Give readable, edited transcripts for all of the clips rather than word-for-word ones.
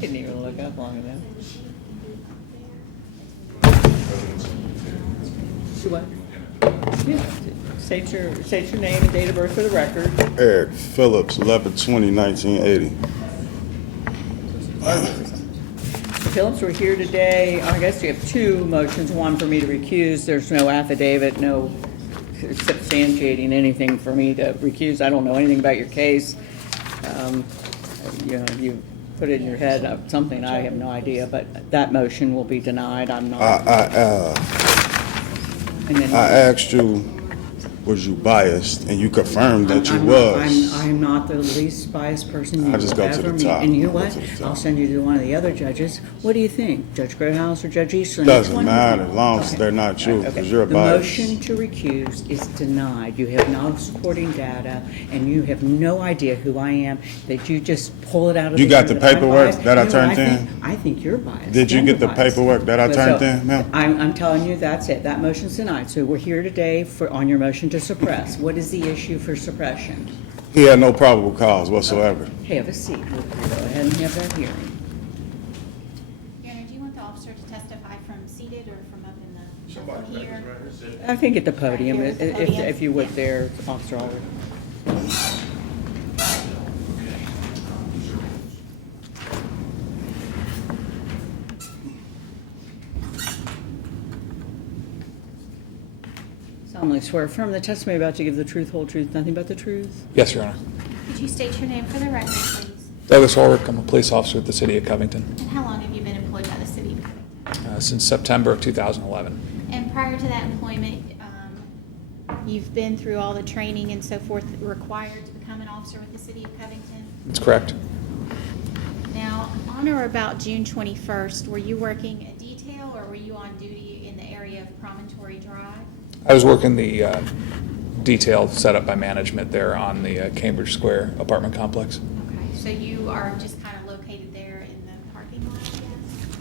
didn't even look up long enough. What? Yeah. State your name and date of birth for the record. Eric Phillips, 11/20/1980. Phillips, we're here today. I guess you have two motions. One for me to recuse. There's no affidavit, no substantiating anything for me to recuse. I don't know anything about your case. You put it in your head of something. I have no idea, but that motion will be denied. I'm not. I asked you, was you biased, and you confirmed that you was. I'm not the least biased person you I just will go to ever the meet. top. And you know what? I'll send you to one of the other judges. What do you think, Judge Greathouse or Judge Eastland? Doesn't matter as long as they're not you, because you're biased. The motion to recuse is denied. You have no supporting data, and you have no idea who I am. That you just pull it out of. You the got air the that I'm paperwork biased. that I You know what turned in? think? I think you're biased. Did you And get the you're biased. paperwork that I But turned so, in, ma'am? I'm telling you, that's it. That motion's denied. So we're here today on your motion to suppress. What is the issue for suppression? He had no probable cause whatsoever. Have a seat. We'll go ahead and have that hearing. Your Honor, do you want the officer to testify from seated or from up in the here? I think at the podium, Here at the podium. if you would there, Officer Oliver. Solemnly swear affirm the testimony about to give the truth, whole truth, nothing but the truth. Yes, Your Honor. Could you state your name for the record, please? Douglas Ulrich, I'm a police officer at the City of Covington And how long have you been employed by the city of Covington? since September of 2011. And prior to that employment, you've been through all the training and so forth required to become an officer with the city of Covington? That's correct. Now, on or about June 21st, were you working a detail or were you on duty in the area of Promontory Drive? I was working the detail set up by management there on the Cambridge Square apartment complex. Okay, so you are just kind of located there in the parking lot, I guess?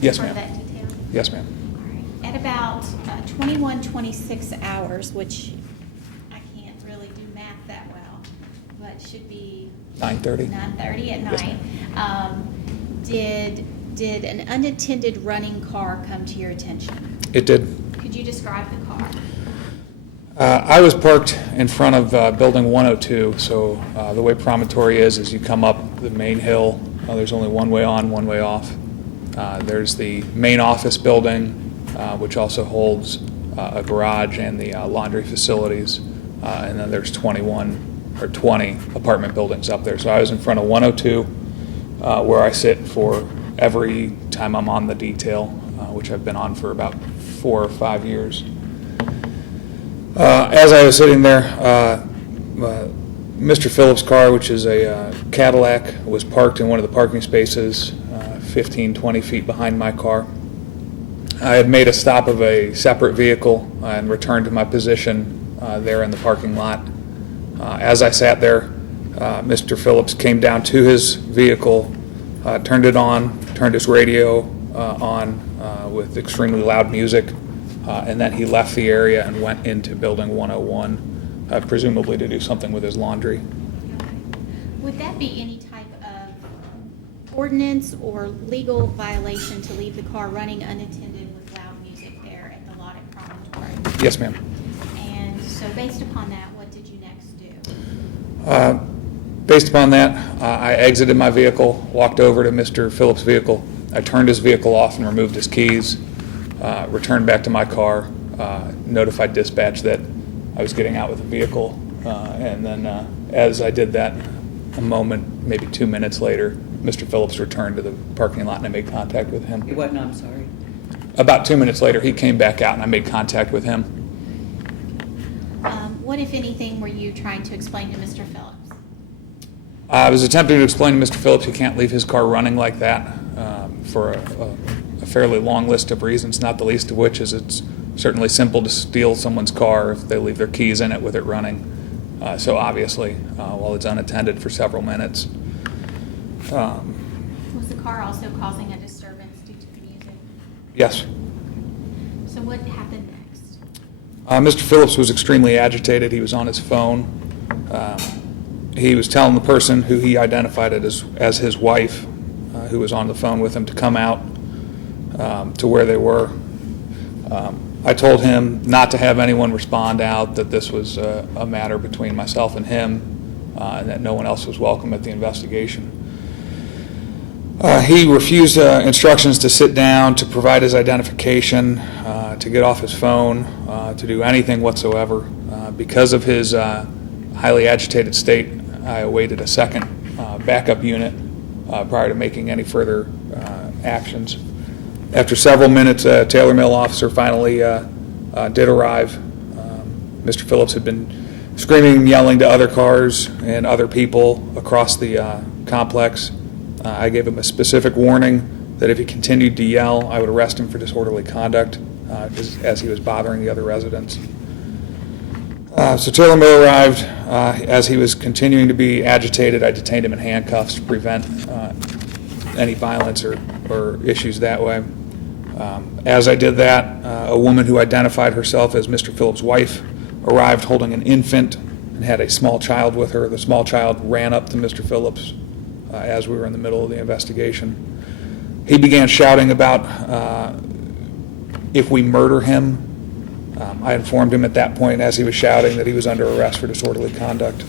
Yes, Part of ma'am. that detail? Yes, ma'am. All right. At about 21:26 hours, which I can't really do math that well, but should be 9:30. 9:30 at Yes, night. Did an unattended running car come to your attention? It did. Could you describe the car? I was parked in front of building 102, so the way Promontory is you come up the main hill. There's only one way on, one way off. There's the main office building, which also holds a garage and the laundry facilities, and then there's 20 apartment buildings up there. So I was in front of 102, where I sit for every time I'm on the detail, which I've been on for about 4 or 5 years. As I was sitting there, Mr. Phillips' car, which is a Cadillac, was parked in one of the parking spaces 15, 20 feet behind my car. I had made a stop of a separate vehicle and returned to my position there in the parking lot. As I sat there, Mr. Phillips came down to his vehicle, turned it on, turned his radio on with extremely loud music, and then he left the area and went into building 101, presumably to do something with his laundry. Would that be any type of ordinance or legal violation to leave the car running unattended with loud music there at the lot at Promontory? Yes, ma'am. And so based upon that, what did you next do? Based upon that, I exited my vehicle, walked over to Mr. Phillips' vehicle. I turned his vehicle off and removed his keys, returned back to my car, notified dispatch that I was getting out with the vehicle, and then as I did that, a moment, maybe 2 minutes later, Mr. Phillips returned to the parking lot and I made contact with him. What? No, I'm sorry. About 2 minutes later, he came back out and I made contact with him. What, if anything, were you trying to explain to Mr. Phillips? I was attempting to explain to Mr. Phillips he can't leave his car running like that for a fairly long list of reasons, not the least of which is it's certainly simple to steal someone's car if they leave their keys in it with it running. So obviously, while it's unattended for several minutes. Was the car also causing a disturbance due to the music? Yes. So what happened next? Mr. Phillips was extremely agitated. He was on his phone. He was telling the person who he identified as his wife who was on the phone with him, to come out to where they were. I told him not to have anyone respond out, that this was a matter between myself and him, and that no one else was welcome at the investigation. He refused instructions to sit down, to provide his identification, to get off his phone, to do anything whatsoever. Because of his highly agitated state, I awaited a second backup unit prior to making any further actions. After several minutes, a Taylor Mill officer finally did arrive. Mr. Phillips had been screaming and yelling to other cars and other people across the complex. I gave him a specific warning that if he continued to yell, I would arrest him for disorderly conduct, as he was bothering the other residents. So Taylor Mill arrived. As he was continuing to be agitated, I detained him in handcuffs to prevent any violence or issues that way. As I did that, a woman who identified herself as Mr. Phillips' wife arrived holding an infant and had a small child with her. The small child ran up to Mr. Phillips as we were in the middle of the investigation. He began shouting about if we murder him. I informed him at that point, as he was shouting, that he was under arrest for disorderly conduct.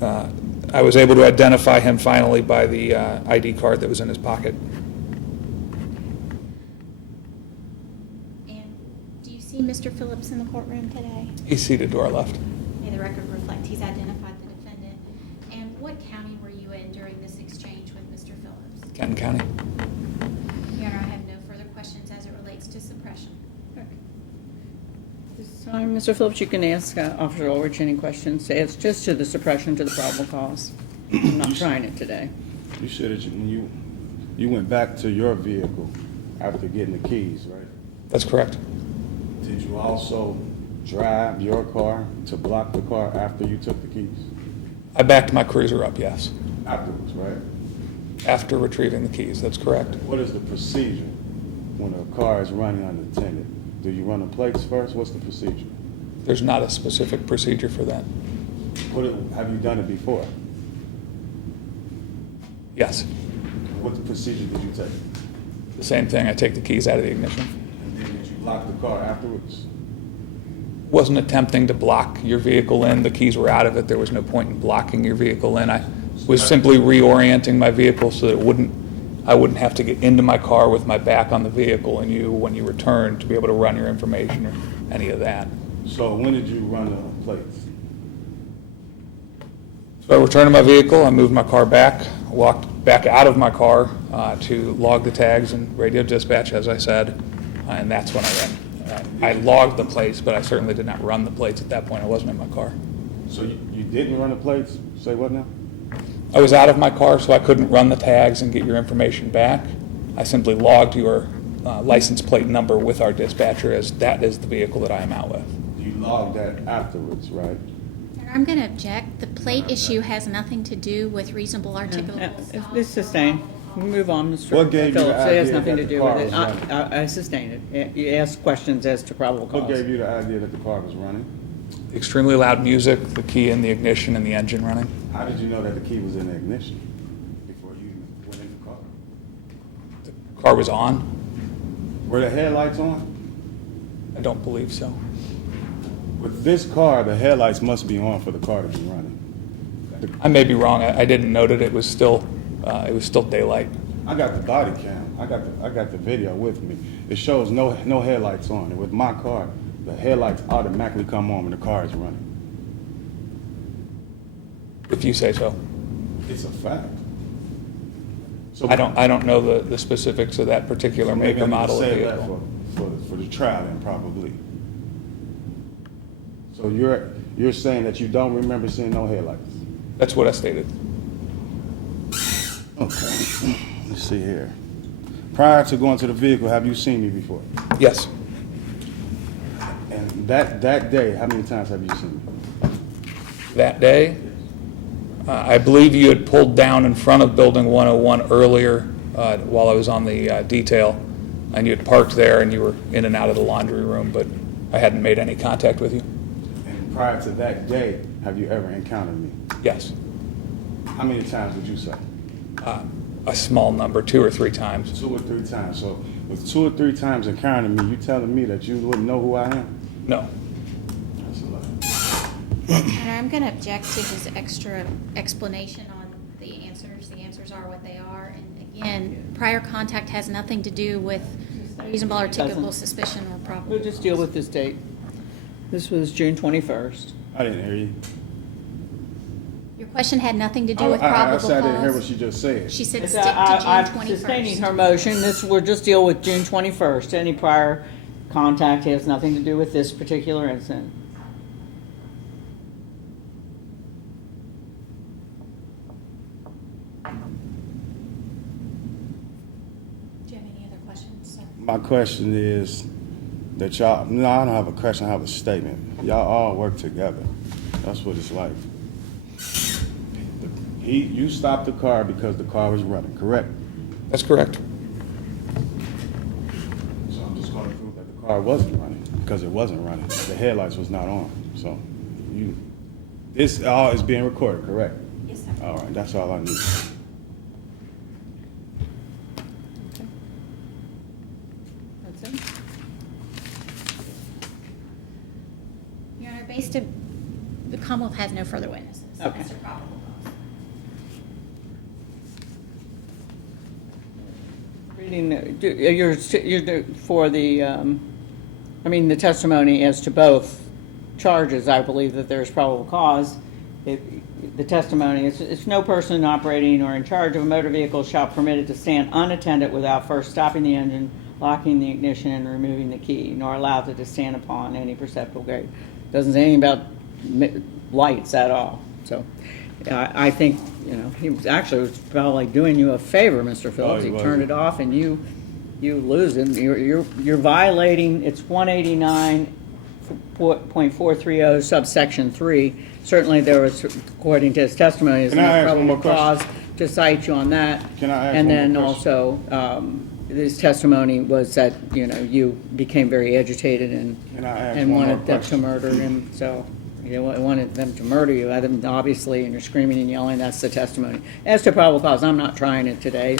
I was able to identify him finally by the ID card that was in his pocket. And do you see Mr. Phillips in the courtroom today? He's seated to our left. May the record reflect he's identified the defendant. And what county were you in during this exchange with Mr. Phillips? Kenton County. Your Honor, I have no further questions as it relates to suppression. This time, Mr. Phillips, you can ask Officer Ulrich any questions. It's just to the suppression to the probable cause. I'm not trying it today. You said that when you went back to your vehicle after getting the keys, right? That's correct. Did you also drive your car to block the car after you took the keys? I backed my cruiser up, yes. Afterwards, right? After retrieving the keys, that's correct. What is the procedure when a car is running unattended? Do you run the plates first? What's the procedure? There's not a specific procedure for that. Have you done it before? Yes. What procedure did you take? The same thing, I take the keys out of the ignition. And then did you lock the car afterwards? Wasn't attempting to block your vehicle in. The keys were out of it. There was no point in blocking your vehicle in. I was simply reorienting my vehicle so that I wouldn't have to get into my car with my back on the vehicle and you, when you return, to be able to run your information or any of that. So when did you run the plates? So I returned to my vehicle. I moved my car back, walked back out of my car to log the tags and radio dispatch, as I said, and that's when I ran. I logged the plates, but I certainly did not run the plates at that point. I wasn't in my car. So you didn't run the plates? Say what now? I was out of my car, so I couldn't run the tags and get your information back. I simply logged your license plate number with our dispatcher, as that is the vehicle that I am out with. You logged that afterwards, right? I'm going to object. The plate issue has nothing to do with reasonable articulable. It's sustained. We move on, Mr. What gave you the Phillips. It has idea nothing that to the do car with it. was running? I sustained it. You asked questions as to probable cause. What gave you the idea that the car was running? Extremely loud music, the key in the ignition, and the engine running. How did you know that the key was in the ignition before you went in the car? The car was on? Were the headlights on? I don't believe so. With this car, the headlights must be on for the car to be running. I may be wrong. I didn't note it. It was still daylight. I got the body cam. I got the video with me. It shows no headlights on. And with my car, the headlights automatically come on when the car is running. If you say so. It's a fact. So I don't know the specifics of that particular make maybe or I need to model of save that vehicle. for the trial, then probably. So you're saying that you don't remember seeing no headlights? That's what I stated. Okay. Let's see here. Prior to going to the vehicle, have you seen me before? Yes. And that day, how many times have you seen me? That day, I believe you had pulled down in front of Building 101 earlier while I was on the detail, and you had parked there and you were in and out of the laundry room, but I hadn't made any contact with you. And prior to that day, have you ever encountered me? Yes. How many times would you say? a small number, 2 or 3 times. 2 or 3 times. So with 2 or 3 times encountering me, you telling me that you wouldn't know who I am? No. That's a lie. And I'm going to object to his extra explanation on the answers. The answers are what they are. And again, prior contact has nothing to do with reasonable articulable suspicion or probable We'll just deal cause. with this date. This was June 21st. I didn't hear you. Your question had nothing to do with probable I said I didn't hear what cause. she just said. She said It's, stick to I'm June 21st. sustaining her motion. We'll just deal with June 21st. Any prior contact has nothing to do with this particular incident. Do you have any other questions, sir? My question is that y'all, no, I don't have a question, I have a statement. Y'all all work together. That's what it's like. You stopped the car because the car was running, correct? That's correct. So I'm just gonna prove that the car wasn't running, because it wasn't running. The headlights was not on. So this all is being recorded, correct? Yes, sir. All right, that's all I need. That's it. Your Honor, based on, the Commonwealth has no further witnesses. Okay. That's a probable cause. Reading, you're for the, I mean, the testimony as to both charges, I believe that there's probable cause. The testimony is, it's no person operating or in charge of a motor vehicle shall permitted to stand unattended without first stopping the engine, locking the ignition, and removing the key, nor allowed to stand upon any perceptible grade. Doesn't say anything about lights at all. So I think, he was probably doing you a favor, Mr. Phillips. he He was. turned it off and you lose it. You're violating, it's 189.430 subsection 3. Certainly there was, according to his testimony, is Can I no ask one probable more question? cause to cite you on that. Can I ask And one then more question? also, his testimony was that, you became very agitated Can I ask and one more wanted them to question? murder him. So you wanted them to murder you, obviously, and you're screaming and yelling. That's the testimony. As to probable cause, I'm not trying it today,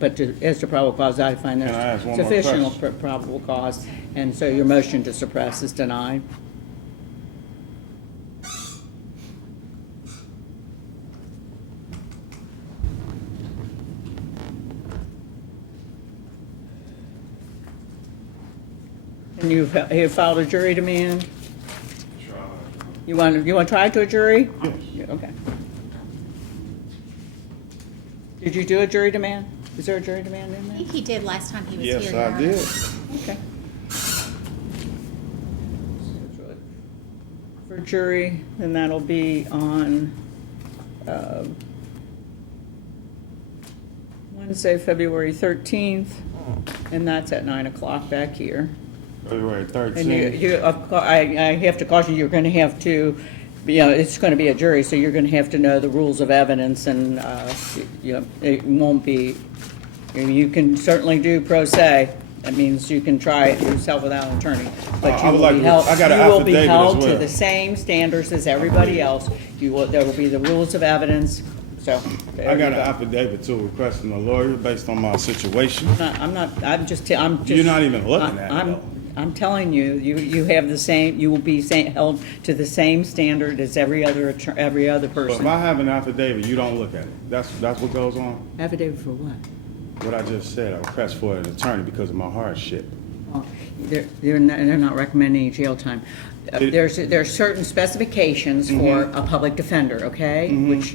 but as to probable cause, I find Can I ask there's one more sufficient question? probable cause, and so your motion to suppress is denied. And you filed a jury demand? You want to try it to a jury? Yes. Yeah, okay. Did you do a jury demand? Is there a jury demand in I there? think he did last time he was Yes, here. Your I Honor. did. Okay. For jury, then that'll be on Wednesday, February 13th, and that's at 9 o'clock back here. February And 13th. I have to caution you, you're going to have to, it's going to be a jury, so you're going to have to know the rules of evidence, and, it won't be, you can certainly do pro se. That means you can try it yourself without an attorney. But I you would will like be to- held, I got an you will be affidavit as held to well. the same standards as everybody else. There will be the rules of evidence, so. there I you got an go. affidavit too, requesting a lawyer based on my situation. I'm just. You're not even looking at it, I'm- though. I'm telling you, you have the same, you will be held to the same standard as every other But if person. I have an affidavit, you don't look at it. That's what goes on? Affidavit for what? What I just said, I request for an attorney because of my hardship. Well, they're not recommending any jail time. There's certain specifications for a public defender, okay? Which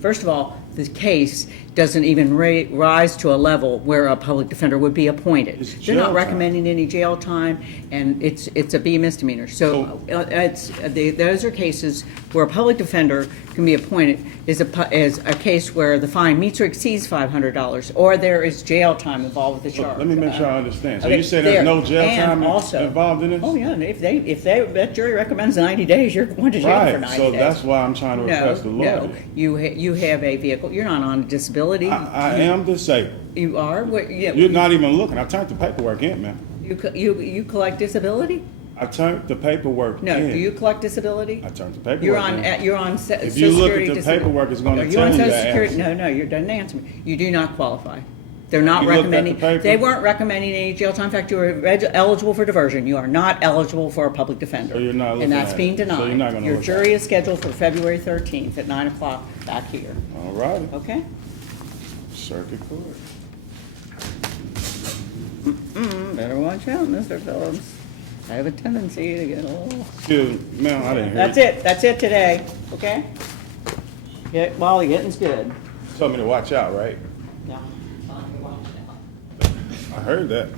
first of all, the case doesn't even rise to a level where a public defender would be appointed. It's They're jail not time. recommending any jail time, and it's a B misdemeanor. So those are cases where a public defender can be appointed is a case where the fine meets or exceeds $500, or there is jail time involved with the charge. Let me make sure I understand. So Okay, you say there's no jail and time also- involved in this? Oh, yeah, and if that jury recommends 90 days, you're going to jail for Right, 90 so days. that's why I'm trying to request a lawyer. No, you have a vehicle, you're not on disability. I am disabled. You are, You're not even looking. I turned the paperwork in, man. you collect disability? I turned the paperwork No, in. do you collect disability? I turned the paperwork You're on, in. you're on If Social you look at Security the disability. paperwork, it's gonna Are you tell on you Social that Security? answer. No, you didn't answer me. You do not qualify. They're not You looked at the recommending, paper? they weren't recommending any jail time. In fact, you were eligible for diversion. You are not eligible for a public defender. So you're not And looking that's at being it. So you're denied. not gonna Your look at jury it. is scheduled for February 13th at 9 o'clock back here. All righty. Okay? Circuit court. Better watch out, Mr. Phillips. I have a tendency to get a little... Excuse me, ma'am, I didn't hear That's you. it. That's it today. Okay? Wally, getting's good. You told me to watch out, right? No. I heard that.